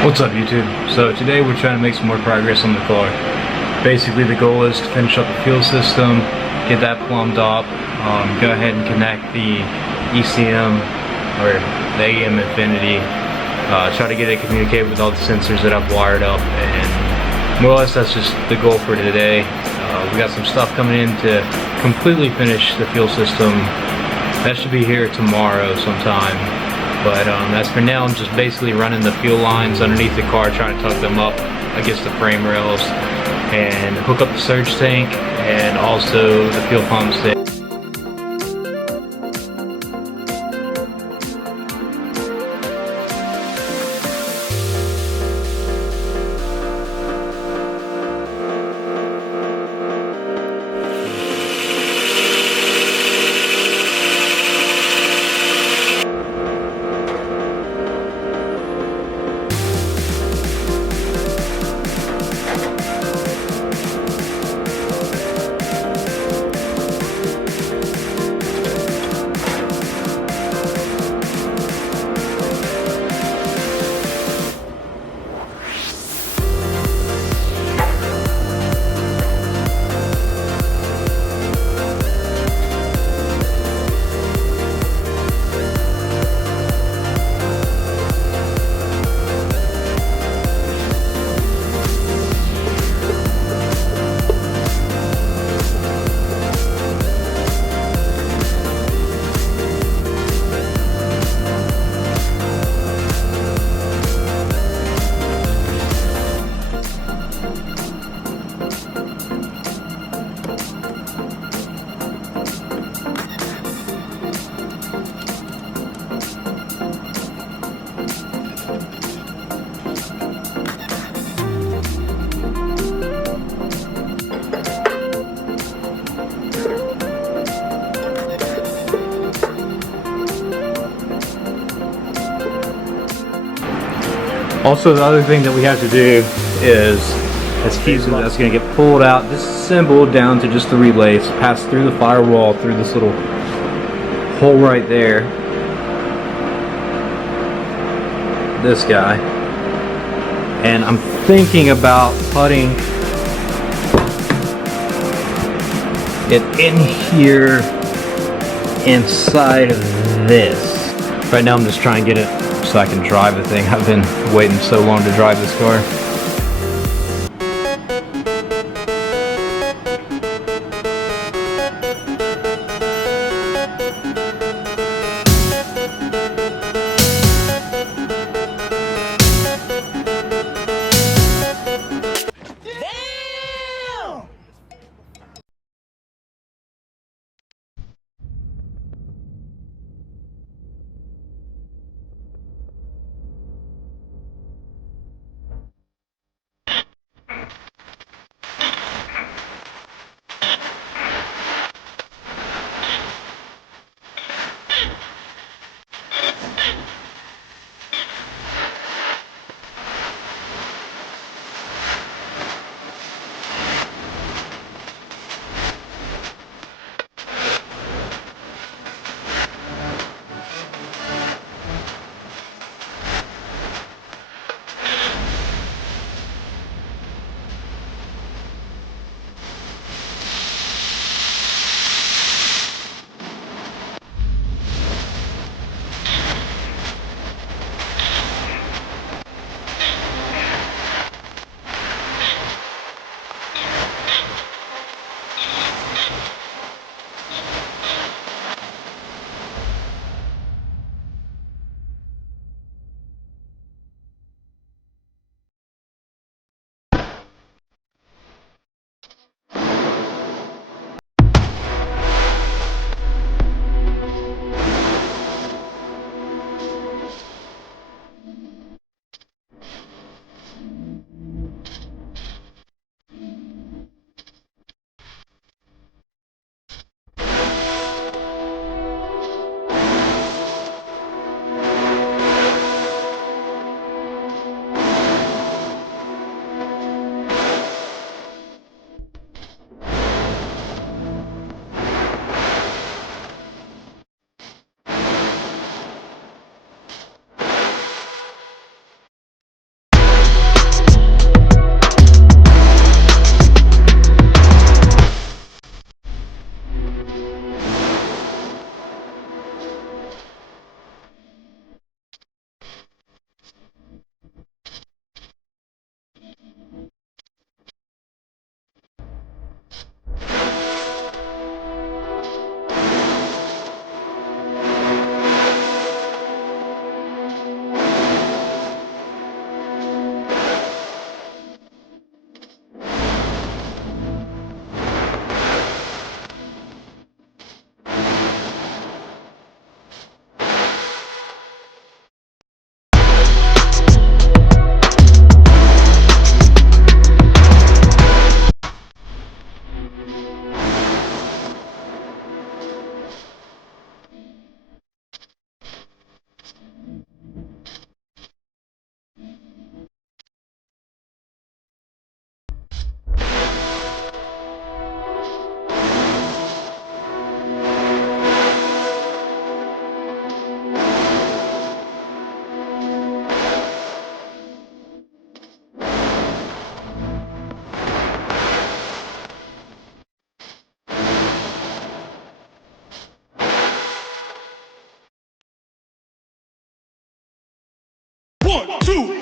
What's up, YouTube? So today we're trying to make some more progress on the car. Basically the goal is to finish up the fuel system, get that plumbed up, go ahead and connect the ECM or the AM Infinity, try to get it communicated with all the sensors that I've wired up, and more or less that's just the goal for today. We got some stuff coming in to completely finish the fuel system. That should be here tomorrow sometime. But as for now, I'm just basically running the fuel lines underneath the car, trying to tuck them up against the frame rails and hook up the surge tank and also the fuel pump stick. Also, the other thing that we have to do is this fuse that's going to get pulled out, disassembled down to just the relays, pass through the firewall, through this little hole right there. This guy. And I'm thinking about putting it in here inside of this. Right now I'm just trying to get it so I can drive the thing. I've been waiting so long to drive this car. 2.